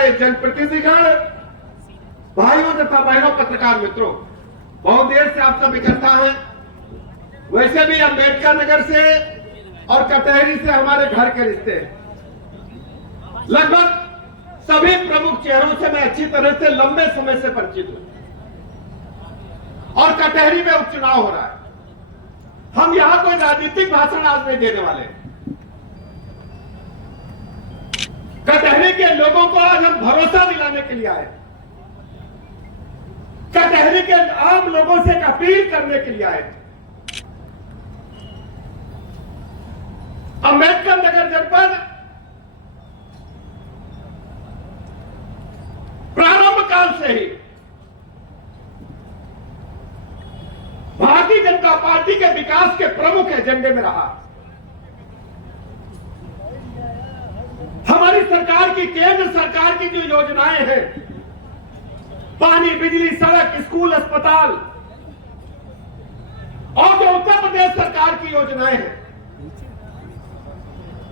प्यारे जनप्रतिनिधिगण, भाइयों तथा बहनों, पत्रकार मित्रों, बहुत देर से आप सब इकट्ठा हैं। वैसे भी अम्बेडकर नगर से और कटहरी से हमारे घर के रिश्ते लगभग सभी प्रमुख चेहरों से मैं अच्छी तरह से लंबे समय से परिचित हूं और कटहरी में उपचुनाव हो रहा है। हम यहां कोई राजनीतिक भाषण आज नहीं देने वाले। कटहरी के लोगों को आज हम भरोसा दिलाने के लिए आए, कटहरी के आम लोगों से अपील करने के लिए आए। अम्बेडकर नगर जनपद प्रारंभ काल से ही भारतीय जनता पार्टी के विकास के प्रमुख एजेंडे में रहा। हमारी सरकार की, केंद्र सरकार की जो योजनाएं हैं, पानी, बिजली, सड़क, स्कूल, अस्पताल, और जो उत्तर प्रदेश सरकार की योजनाएं हैं,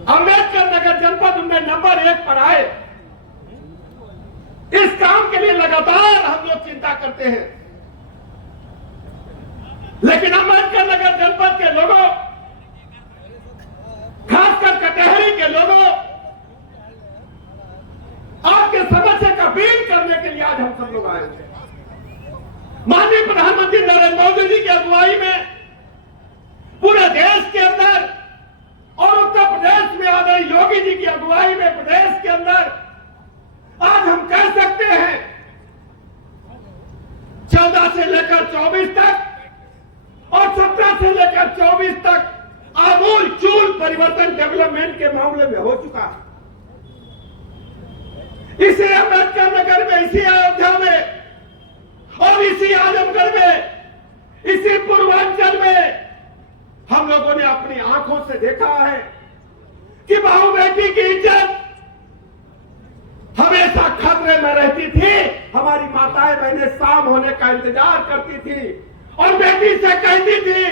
अम्बेडकर नगर जनपद उनमें नंबर 1 पर आए। इस काम के लिए लगातार हम लोग चिंता करते हैं, लेकिन अम्बेडकर नगर जनपद के लोगों, खासकर कटहरी के लोगों, आपके समझ से अपील करने के लिए आज हम सब लोग आए थे। माननीय प्रधानमंत्री नरेंद्र मोदी जी की अगुवाई में पूरे देश के अंदर और उत्तर प्रदेश में आदरणीय योगी जी की अगुवाई में प्रदेश के अंदर आज हम कह सकते हैं 14 से लेकर 24 तक और 17 से लेकर 24 तक आमूल चूल परिवर्तन डेवलपमेंट के मामले में हो चुका है। इसी अम्बेडकर नगर में, इसी अयोध्या में और इसी आजमगढ़ में, इसी पूर्वांचल में हम लोगों ने अपनी आंखों से देखा है कि बहू बेटी की इज्जत हमेशा खतरे में रहती थी। हमारी माताएं बहनें शाम होने का इंतजार करती थी और बेटी से कहती थी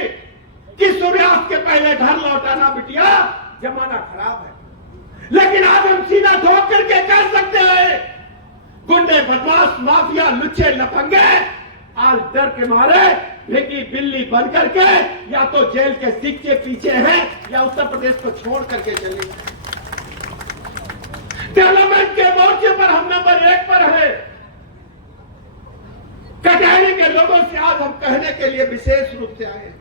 कि सूर्यास्त के पहले घर लौटाना बिटिया, जमाना खराब है। लेकिन आज हम सीना ठोक करके कह सकते हैं, गुंडे, बदमाश, माफिया, लुच्चे, लफंगे आज डर के मारे लेकिन बिल्ली बन करके या तो जेल के सीट के पीछे हैं या उत्तर प्रदेश को छोड़ करके चले। डेवलपमेंट के मोर्चे पर हम नंबर 1 पर है। कटहरी के लोगों से आज हम कहने के लिए विशेष रूप से आए।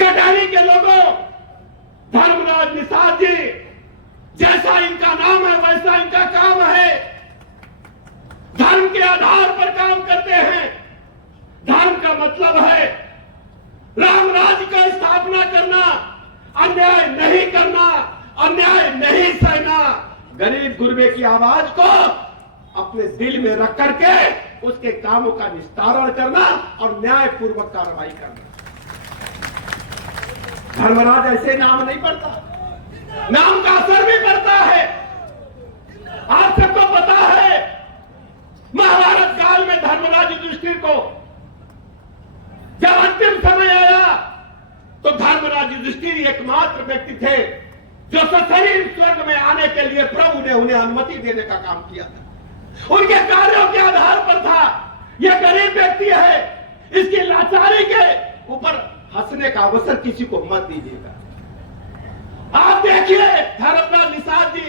कटहरी के लोगों, धर्मराज निषाद जी, जैसा इनका नाम है वैसा इनका काम है। धर्म के आधार पर काम करते हैं। धर्म का मतलब है राम राज्य का स्थापना करना, अन्याय नहीं करना, अन्याय नहीं सहना, गरीब गुरबे की आवाज को अपने दिल में रख करके उसके कामों का निस्तारण करना और न्यायपूर्वक कार्रवाई करना। धर्मराज ऐसे नाम नहीं पड़ता, नाम का असर भी पड़ता है। आप सबको पता है, महाभारत काल में धर्मराज युधिष्ठिर को जब अंतिम समय आया तो धर्मराज युधिष्ठिर एकमात्र व्यक्ति थे जो सशरीर स्वर्ग में आने के लिए प्रभु ने उन्हें अनुमति देने का काम किया था। उनके कार्यों के आधार पर था। यह गरीब व्यक्ति है, इसकी लाचारी के ऊपर हंसने का अवसर किसी को मत दीजिएगा। आप देखिए धर्मराज निषाद जी,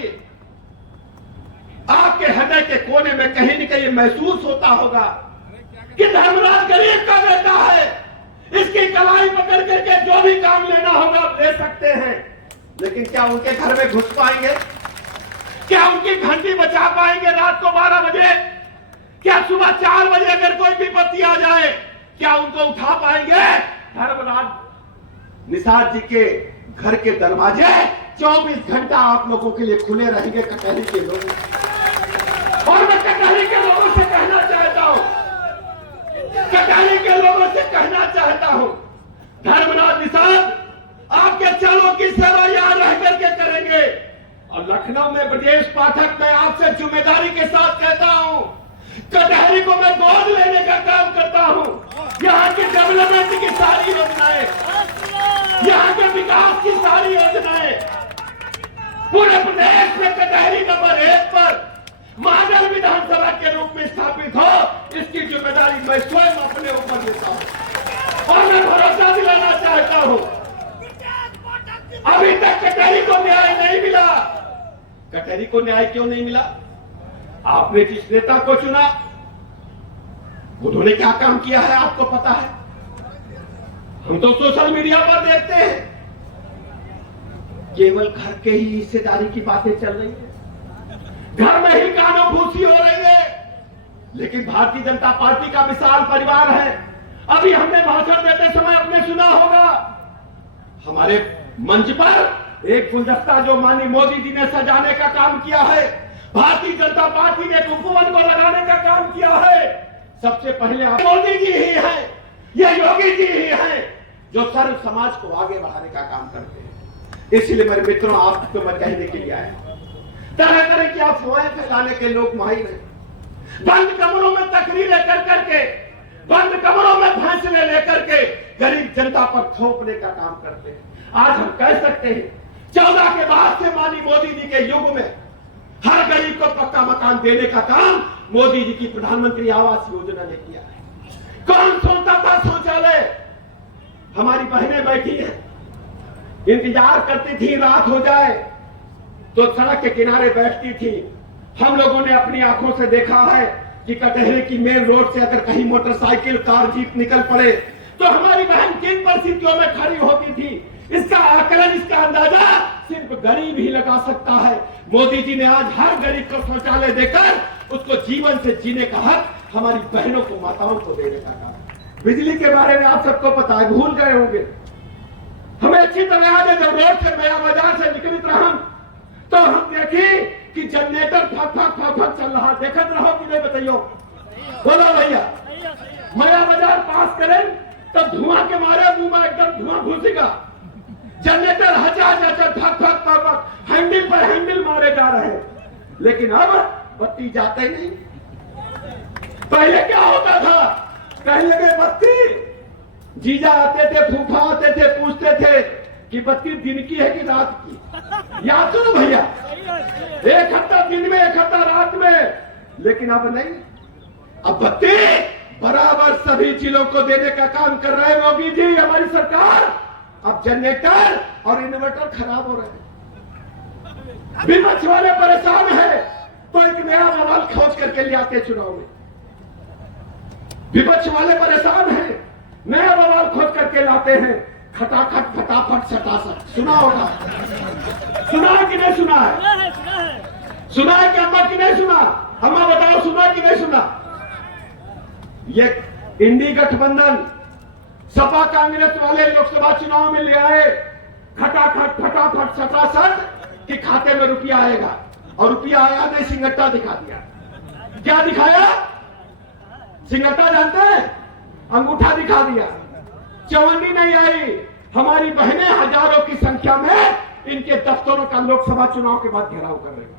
आपके हृदय के कोने में कहीं न कहीं महसूस होता होगा कि धर्मराज गरीब का बेटा है, इसकी कलाई पकड़ करके जो भी काम लेना होगा ले सकते हैं। लेकिन क्या उनके घर में घुस पाएंगे? क्या उनकी घंटी बचा पाएंगे रात को 12 बजे? क्या सुबह 4 बजे अगर कोई विपत्ति आ जाए क्या उनको उठा पाएंगे? धर्मराज निषाद जी के घर के दरवाजे 24 घंटा आप लोगों के लिए खुले रहेंगे, कटहरी के लोग। और मैं कटहरी के लोगों से कहना चाहता हूं, कटहरी के लोगों से कहना चाहता हूं, धर्मराज निषाद आपके चरणों की सेवा यहां रह करके करेंगे। और लखनऊ में ब्रजेश पाठक, मैं आपसे जिम्मेदारी के साथ कहता हूं, कटहरी को मैं गोद लेने का काम करता हूं। यहाँ की डेवलपमेंट की सारी योजनाएं, यहाँ के विकास की सारी योजनाएं पूरे प्रदेश में कटहरी नंबर 1 पर को न्याय क्यों नहीं मिला? आपने जिस नेता को चुना उन्होंने क्या काम किया है आपको पता है? हम तो सोशल मीडिया पर देखते हैं केवल घर के ही हिस्सेदारी की बातें चल रही है, घर में ही कानून फूसी हो रही है। लेकिन भारतीय जनता पार्टी का विशाल परिवार है। अभी हमने भाषण देते समय आपने सुना होगा हमारे मंच पर एक गुलदस्ता जो माननीय मोदी जी ने सजाने का काम किया है, भारतीय जनता पार्टी ने उपवन को लगाने का काम किया है। सबसे पहले मोदी जी ही है, ये योगी जी ही है जो सर्व समाज को आगे बढ़ाने का काम करते हैं। इसलिए मेरे मित्रों, आपको मैं कहने के लिए आया, तरह तरह की अफवाहें फैलाने के लोग माहिर हैं। बंद कमरों में तकरीरें कर करके, बंद कमरों में फैसले लेकर के गरीब जनता पर थोपने का काम करते हैं। आज हम कह सकते हैं 14 के बाद से माननीय मोदी जी के युग में हर गरीब को पक्का मकान देने का काम मोदी जी की प्रधानमंत्री आवास योजना ने किया है। कौन सोचता था शौचालय? हमारी बहनें बैठी हैं, इंतजार करती थी रात हो जाए तो सड़क के किनारे बैठती थी। हम लोगों ने अपनी आंखों से देखा है कि कटहरे की मेन रोड से अगर कहीं मोटरसाइकिल, कार, जीप निकल पड़े तो हमारी बहन किन परिस्थितियों में खड़ी होती थी। इसका आकलन, इसका अंदाजा सिर्फ गरीब ही लगा सकता है। मोदी जी ने आज हर गरीब को शौचालय देकर उसको जीवन से जीने का हक हमारी बहनों को, माताओं को देने का काम। बिजली के बारे में आप सबको पता है, भूल गए होंगे। हमें अच्छी तरह याद है जब रोड से नया बाजार से निकलित रहा तो हम देखी कि generator fuck fuck fuck fuck चल रहा। देखत रहो कि नहीं बताइयो? बोलो भैया, नया बाजार पास करें तो धुआं के मारे मुंह में एकदम धुआं घुसेगा। जनरेटर हजार fuck fuck fuck fuck handle पर हैंडल मारे जा रहे हैं, लेकिन अब बत्ती जाते नहीं। पहले क्या होता था? पहले में बत्ती जीजा आते थे, फूफा आते थे, पूछते थे कि बत्ती दिन की है कि रात की। याद सुनो भैया, एक हफ्ता दिन में, एक हफ्ता रात में। लेकिन अब नहीं, अब बत्ती बराबर सभी जिलों को देने का काम कर रहे हैं योगी जी, हमारी सरकार। अब जनरेटर और इन्वर्टर खराब हो रहे हैं, विपक्ष वाले परेशान है तो एक नया मोबाइल खोज करके ले आते चुनाव में। विपक्ष वाले परेशान है, नया मोबाइल खोज करके लाते हैं। खटाखट फटाफट सटासट, सुना होगा? सुना है कि नहीं सुना है? सुना है कि अम्मा की नहीं सुना? अम्मा बताओ, सुना कि नहीं सुना? ये इंडी गठबंधन सपा कांग्रेस वाले लोकसभा चुनाव में ले आए खटाखट फटाफट सटासट कि खाते में रुपया आएगा, और रुपया आया नहीं, सिंगट्टा दिखा दिया। क्या दिखाया? सिंगट्टा जानते हैं? अंगूठा दिखा दिया। चवन्नी नहीं आई। हमारी बहनें हजारों की संख्या में इनके दफ्तरों का लोकसभा चुनाव के बाद घेराव कर रही है।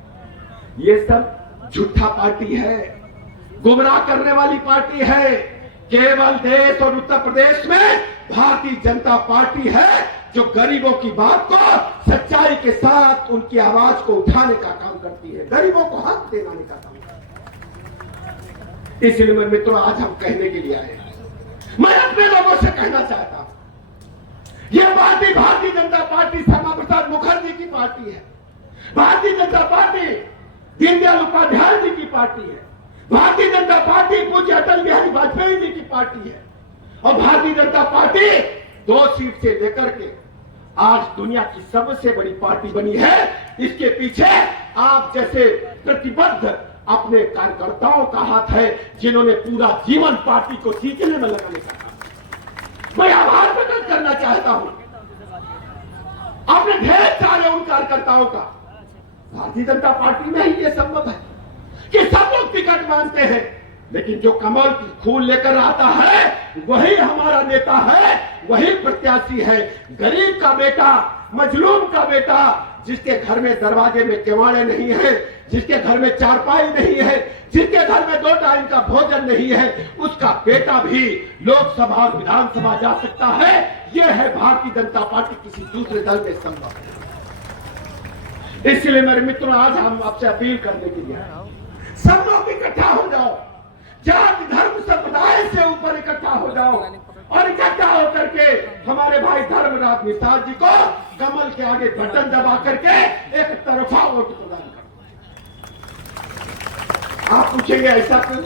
ये सब झूठा पार्टी है, गुमराह करने वाली पार्टी है। केवल देश और उत्तर प्रदेश में भारतीय जनता पार्टी है जो गरीबों की बात को सच्चाई के साथ उनकी आवाज को उठाने का काम करती है, गरीबों को हक दिलाने का काम करती है। इसलिए मेरे मित्रों, आज हम कहने के लिए आए, मैं अपने लोगों से कहना चाहता हूं, यह पार्टी भारतीय जनता पार्टी श्यामा प्रसाद मुखर्जी की पार्टी है। भारतीय जनता पार्टी दीनदयाल उपाध्याय जी की पार्टी है। भारतीय जनता पार्टी पूज्य अटल बिहारी वाजपेयी जी की पार्टी है। और भारतीय जनता पार्टी 2 सीट से लेकर के आज दुनिया की सबसे बड़ी पार्टी बनी है। इसके पीछे आप जैसे प्रतिबद्ध अपने कार्यकर्ताओं का हाथ है, जिन्होंने पूरा जीवन पार्टी को जीतने में लगाने का काम। मैं आभार प्रकट करना चाहता हूं अपने ढेर सारे उन कार्यकर्ताओं का। भारतीय जनता पार्टी में ही यह संभव है कि सब लोग टिकट मांगते हैं, लेकिन जो कमल की फूल लेकर आता है वही हमारा नेता है, वही प्रत्याशी है। गरीब का बेटा, मजलूम का बेटा, जिसके घर में दरवाजे में केवाड़े नहीं है, जिसके घर में चारपाई नहीं है, जिसके घर में 2 टाइम का भोजन नहीं है, उसका बेटा भी लोकसभा और विधानसभा जा सकता है। यह है भारतीय जनता पार्टी किसी दूसरे दल में संभव है। इसलिए मेरे मित्रों, आज हम आपसे अपील करने के लिए सब लोग इकट्ठा हो जाओ, जाति धर्म संप्रदाय से ऊपर इकट्ठा हो जाओ और इकट्ठा होकर के हमारे भाई धर्मराज निषाद जी को कमल के आगे बटन दबा करके एक तरफा वोट प्रदान करो। आप पूछेंगे ऐसा क्यों?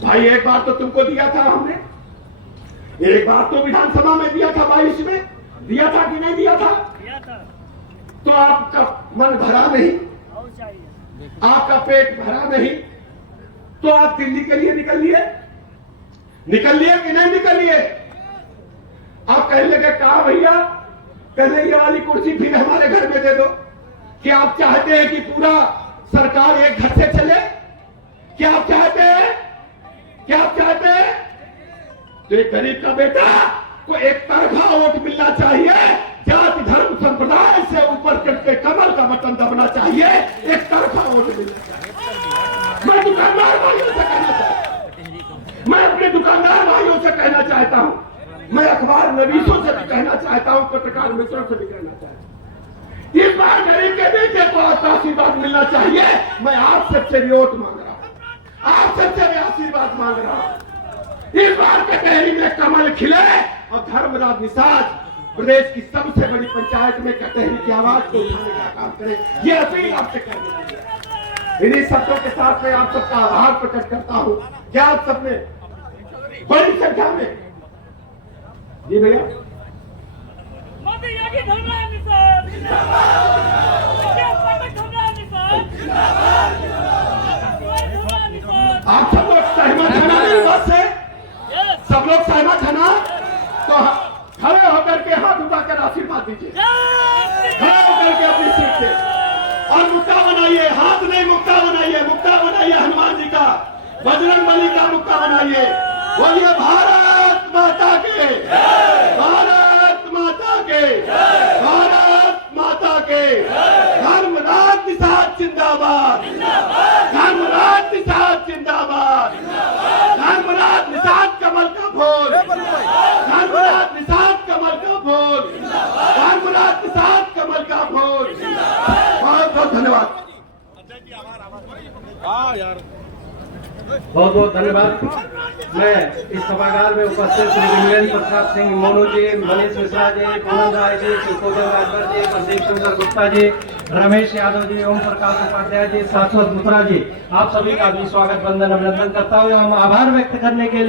भाई एक बार तो तुमको दिया था हमने, एक बार तो विधानसभा में दिया था, 22 में दिया था कि नहीं दिया था? तो आपका मन भरा नहीं, आपका पेट भरा नहीं, तो आप दिल्ली के लिए निकल लिए कि नहीं निकल लिए? आप कहने लगे कहा भैया, कहने ये वाली कुर्सी फिर हमारे घर में दे दो। क्या आप चाहते हैं कि पूरा सरकार एक घर से चले? क्या आप चाहते हैं? क्या आप चाहते हैं? तो एक गरीब का बेटा को एक तरफा वोट मिलना चाहिए, जाति धर्म संप्रदाय से ऊपर करके कमल का बटन दबना चाहिए, एक तरफा वोट मिलना चाहिए। मैं दुकानदार भाइयों से कहना चाहता हूं, मैं अपने दुकानदार भाइयों से कहना चाहता हूं, मैं अखबार नवीसों से भी कहना चाहता हूं, पत्रकार मित्रों से भी कहना चाहता हूं, इस बार गरीब के बेटे को आपका आशीर्वाद मिलना चाहिए। मैं आप सबसे वोट मांग रहा हूं, आप सबसे मैं आशीर्वाद मांग रहा हूं। इस बार कटहरी में कमल खिले और धर्मराज निषाद प्रदेश की सबसे बड़ी पंचायत में कटहरी की आवाज को उठाने का काम करें, ये अपील आपसे करनी चाहिए। इन्हीं शब्दों के साथ मैं आप सबका आभार प्रकट करता हूं कि आप सबने बड़ी संख्या में, जी भैया, आप सब लोग सहमत है ना मेरी बात से? सब लोग सहमत है ना? तो खड़े होकर के हाथ उठाकर आशीर्वाद दीजिए, खड़े होकर के अपनी सीट से, और मुक्का बनाइए, हाथ नहीं मुक्का बनाइए, मुक्का बनाइए हनुमान जी का, बजरंग बली का मुक्का बनाइए। बोलिए भारत माता के, भारत माता के, भारत माता के। धर्मराज निषाद जिंदाबाद, धर्मराज निषाद जिंदाबाद, धर्मराज निषाद कमल का फूल, धर्मराज निषाद कमल का फूल, धर्मराज निषाद कमल का फूल। बहुत बहुत धन्यवाद। बहुत बहुत धन्यवाद। मैं इस सभागार में उपस्थित श्री विमलेंद्र प्रसाद सिंह मोनू जी, मनीष मिश्रा जी, पूनम राय जी, सुखोदेव राजभर जी, प्रदीप सुंदर गुप्ता जी, रमेश यादव जी, ओम प्रकाश उपाध्याय जी, शाश्वत मिश्रा जी, आप सभी का भी स्वागत, वंदन, अभिनंदन करता हूँ एवं आभार व्यक्त करने के लिए